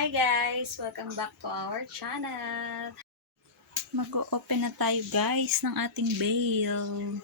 Hi guys! Welcome back to our channel. Mag-open na tayo guys ng ating bale.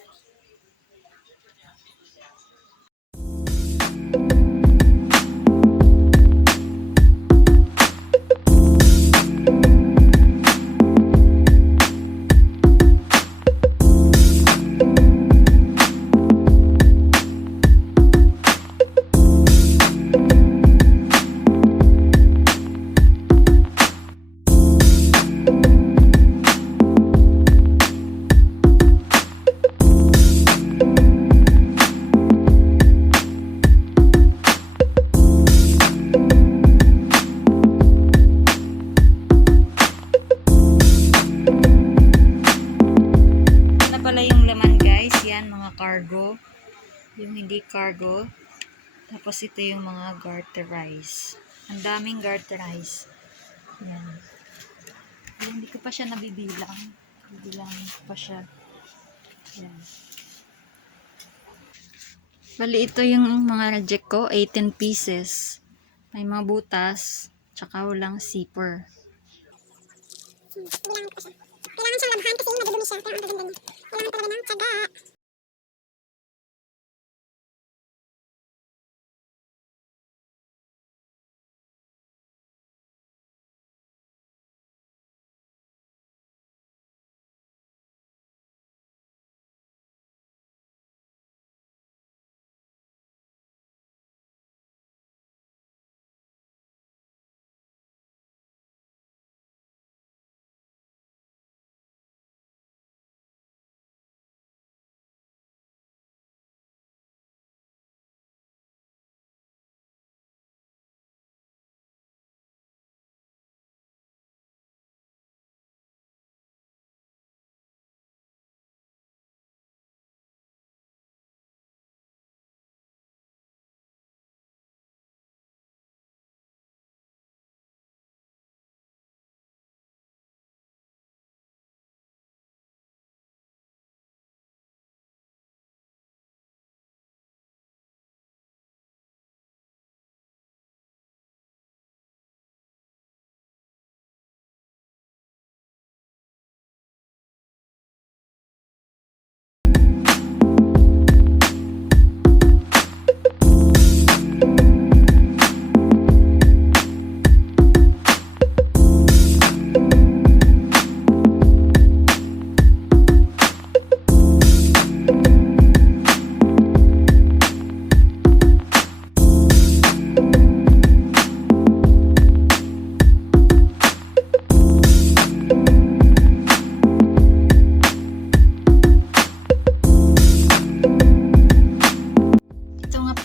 Cargo, yung hindi cargo, tapos ito yung mga garterize. Ang daming garterize. Yan. Hindi ko pa siya nabibilang. Bibilang ko pa siya. Yan. Bali ito yung mga reject ko, 18 pieces. May mga butas, tsaka walang zipper. Kailangan ko siya. Kailangan siyang labhan kasi madudumi siya. Kaya ang gaganda niya. Kailangan talaga ng tsaga.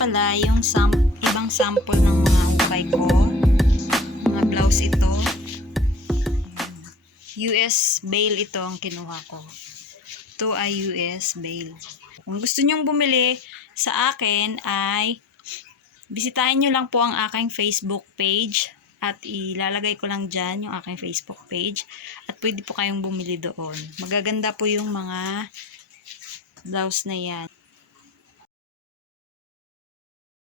Pala yung ibang sample ng mga ukay ko, mga blouse ito. US bale ito ang kinuha ko. Ito ay US bale. Kung gusto nyong bumili sa akin ay bisitahin nyo lang po ang aking Facebook page at ilalagay ko lang dyan yung aking Facebook page at pwede po kayong bumili doon. Magaganda po yung mga blouse na yan.